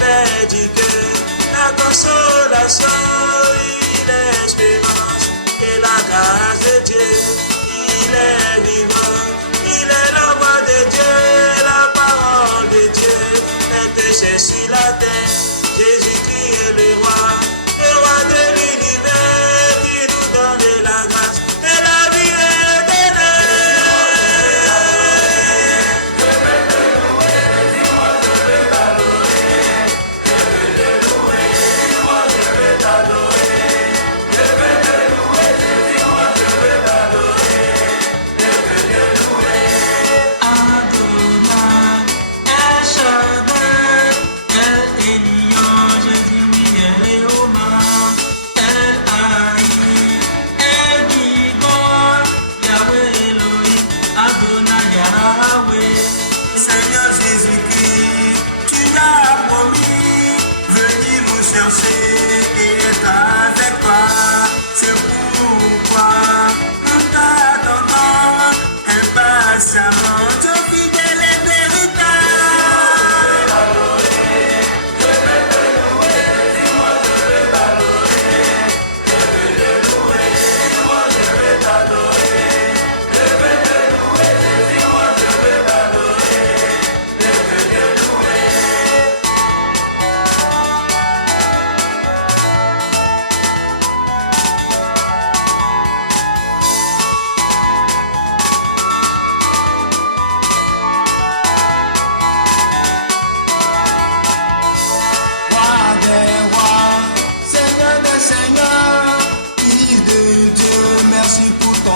m'avait dit que la consolation et l'espérance et la grâce de Dieu, il est vivant, il est la voix de Dieu, la parole de Dieu est péché sur la terre. Jésus-Christ est le roi de l'univers qui nous donne la grâce et la vie éternelle.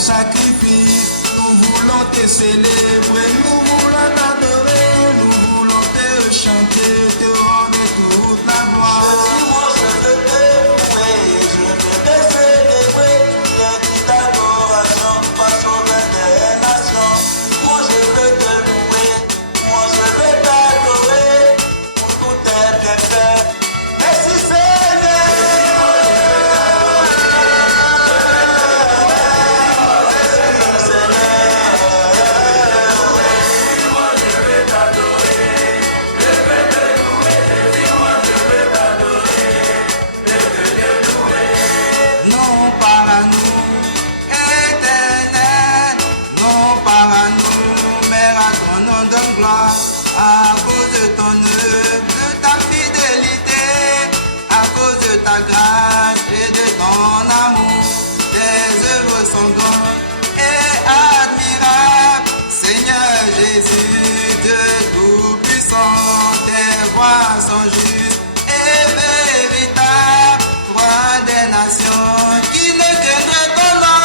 Sacrifice, nous voulons te célébrer, nous voulons t'adorer, nous voulons te chanter, te rendre toute la gloire. Jésus, moi je veux te louer, je veux te célébrer, tu es toute adoration, pas sauveur des nations. Moi je veux te louer, moi je veux t'adorer, pour tous tes bienfaits. Merci Seigneur. À cause de ton œuvre, de ta fidélité, à cause de ta grâce et de ton amour, tes œuvres sont grandes et admirables. Seigneur Jésus, Dieu tout-puissant, tes voies sont justes et véritables, roi des nations qui ne craignent ton nom.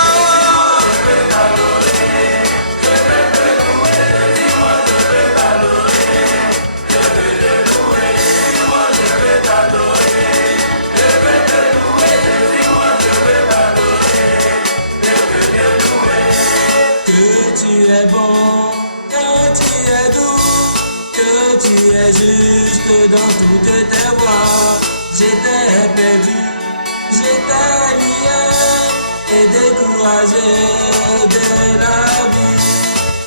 Dans toutes tes voies, j'étais perdu, j'étais lié et découragé de la vie.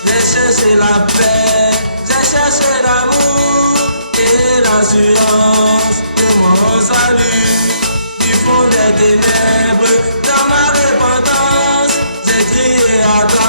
J'ai cherché la paix, j'ai cherché l'amour et l'assurance de mon salut. Du fond des ténèbres, dans ma repentance, j'ai crié à toi.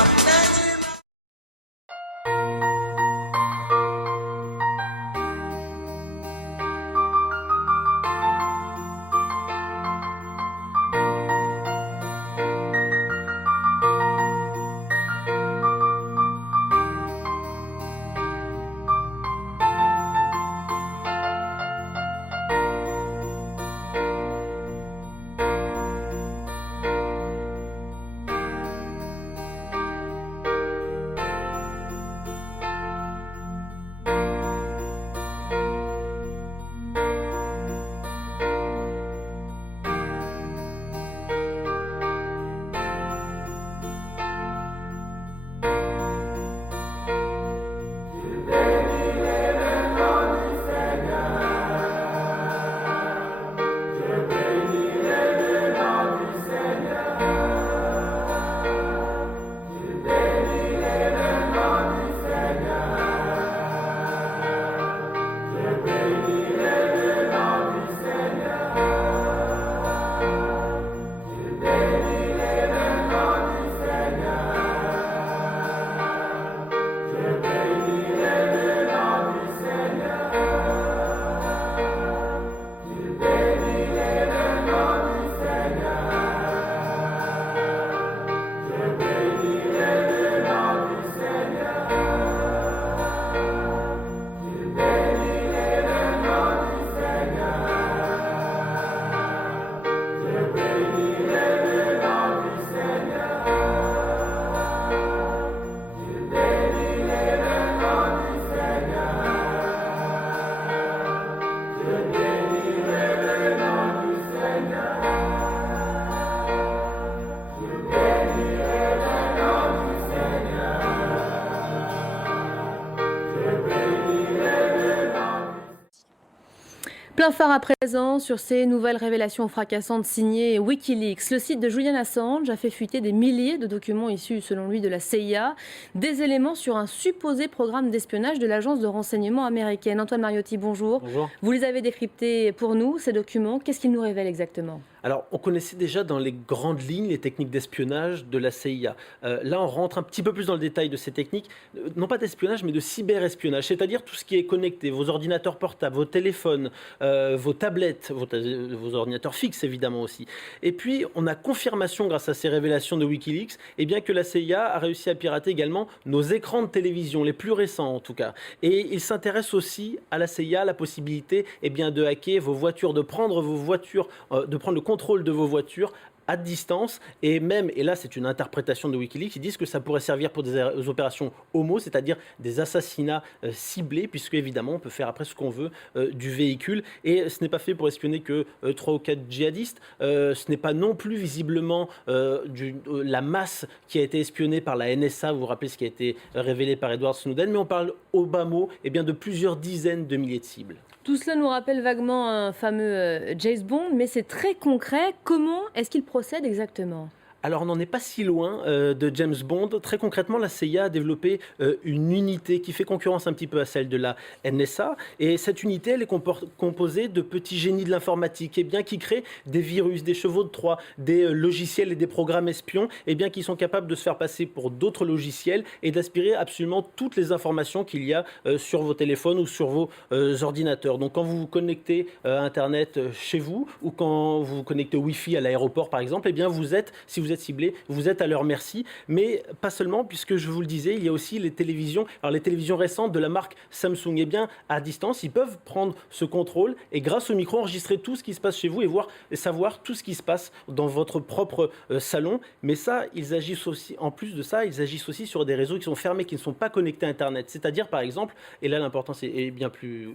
Plein phare à présent sur ces nouvelles révélations fracassantes signées Wikileaks. Le site de Julian Assange a fait fuiter des milliers de documents issus, selon lui, de la CIA, des éléments sur un supposé programme d'espionnage de l'agence de renseignement américaine. Antoine Mariotti, bonjour. Bonjour. Vous les avez décryptés pour nous, ces documents. Qu'est-ce qu'ils nous révèlent exactement ? Alors, on connaissait déjà dans les grandes lignes les techniques d'espionnage de la CIA. Là, on rentre un petit peu plus dans le détail de ces techniques, non pas d'espionnage, mais de cyberespionnage, c'est-à-dire tout ce qui est connecté, vos ordinateurs portables, vos téléphones, vos tablettes, vos ordinateurs fixes évidemment aussi. Et puis, on a confirmation grâce à ces révélations de Wikileaks, eh bien que la CIA a réussi à pirater également nos écrans de télévision, les plus récents en tout cas. Et il s'intéresse aussi à la CIA, la possibilité eh bien, de hacker vos voitures, de prendre vos voitures, de prendre le contrôle de vos voitures à distance, et même, et là c'est une interprétation de Wikileaks, ils disent que ça pourrait servir pour des opérations homo, c'est-à-dire des assassinats ciblés, puisque évidemment on peut faire après ce qu'on veut du véhicule, et ce n'est pas fait pour espionner que 3 ou 4 djihadistes, ce n'est pas non plus visiblement la masse qui a été espionnée par la NSA, vous vous rappelez ce qui a été révélé par Edward Snowden, mais on parle au bas mot eh bien, de plusieurs dizaines de milliers de cibles. Tout cela nous rappelle vaguement un fameux James Bond, mais c'est très concret. Comment est-ce qu'il procède exactement ? Alors on n'en est pas si loin de James Bond. Très concrètement, la CIA a développé une unité qui fait concurrence un petit peu à celle de la NSA. Et cette unité, elle est composée de petits génies de l'informatique eh bien, qui créent des virus, des chevaux de Troie, des logiciels et des programmes espions eh bien, qui sont capables de se faire passer pour d'autres logiciels et d'aspirer absolument toutes les informations qu'il y a sur vos téléphones ou sur vos ordinateurs. Donc quand vous vous connectez à Internet chez vous ou quand vous vous connectez au Wi-Fi à l'aéroport par exemple, eh bien, si vous êtes ciblé, vous êtes à leur merci, mais pas seulement, puisque je vous le disais, il y a aussi les télévisions, alors les télévisions récentes de la marque Samsung, eh bien, à distance, ils peuvent prendre ce contrôle et grâce au micro, enregistrer tout ce qui se passe chez vous et savoir tout ce qui se passe dans votre propre salon, mais ça, ils agissent aussi, en plus de ça, ils agissent aussi sur des réseaux qui sont fermés, qui ne sont pas connectés à Internet, c'est-à-dire, par exemple, et là, l'importance est bien plus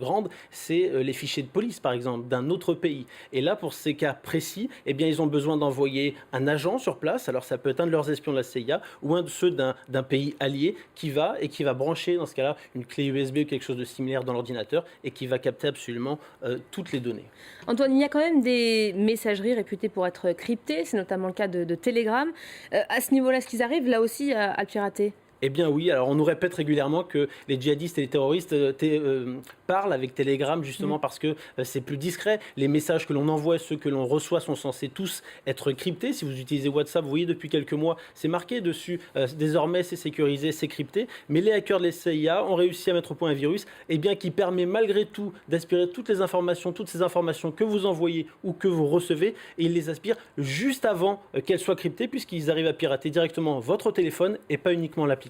grande, c'est les fichiers de police, par exemple, d'un autre pays, et là, pour ces cas précis, eh bien, ils ont besoin d'envoyer un agent sur place, alors ça peut être un de leurs espions de la CIA ou un de ceux d'un pays allié qui va brancher dans ce cas-là une clé USB ou quelque chose de similaire dans l'ordinateur et qui va capter absolument toutes les données. Antoine, il y a quand même des messageries réputées pour être cryptées, c'est notamment le cas de Telegram. À ce niveau-là, est-ce qu'ils arrivent là aussi à le pirater ? Eh bien oui, alors on nous répète régulièrement que les djihadistes et les terroristes parlent avec Telegram justement parce que c'est plus discret. Les messages que l'on envoie, ceux que l'on reçoit sont censés tous être cryptés. Si vous utilisez WhatsApp, vous voyez depuis quelques mois, c'est marqué dessus. Désormais, c'est sécurisé, c'est crypté. Mais les hackers de la CIA ont réussi à mettre au point un virus qui permet malgré tout d'aspirer toutes ces informations que vous envoyez ou que vous recevez et ils les aspirent juste avant qu'elles soient cryptées puisqu'ils arrivent à pirater directement votre téléphone et pas uniquement l'application.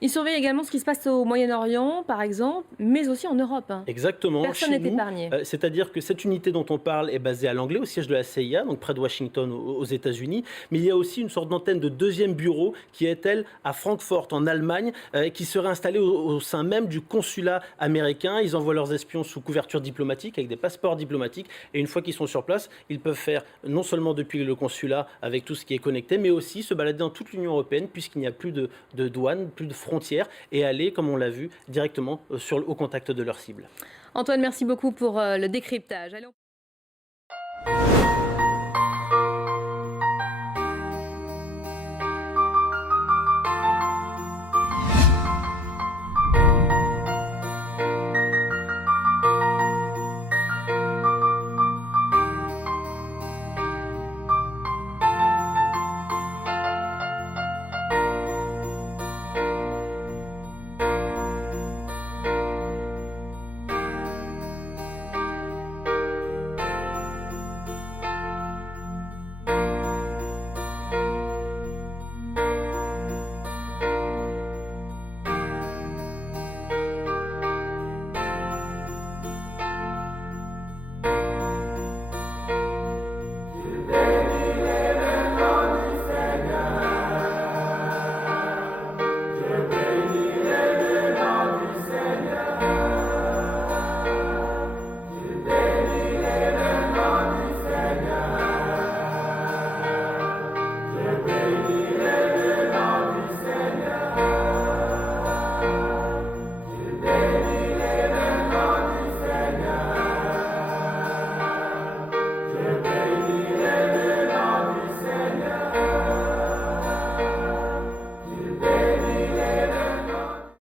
Ils surveillent également ce qui se passe au Moyen-Orient, par exemple, mais aussi en Europe. Exactement. Personne n'est épargné. C'est-à-dire que cette unité dont on parle est basée à Langley, au siège de la CIA, donc près de Washington, aux États-Unis. Mais il y a aussi une sorte d'antenne de deuxième bureau qui est, elle, à Francfort, en Allemagne, qui serait installée au sein même du consulat américain. Ils envoient leurs espions sous couverture diplomatique, avec des passeports diplomatiques. Et une fois qu'ils sont sur place, ils peuvent faire non seulement depuis le consulat avec tout ce qui est connecté, mais aussi se balader dans toute l'Union européenne, puisqu'il n'y a plus de douane, plus de frontières, et aller, comme on l'a vu, directement au contact de leur cible. Antoine, merci beaucoup pour le décryptage. Allez,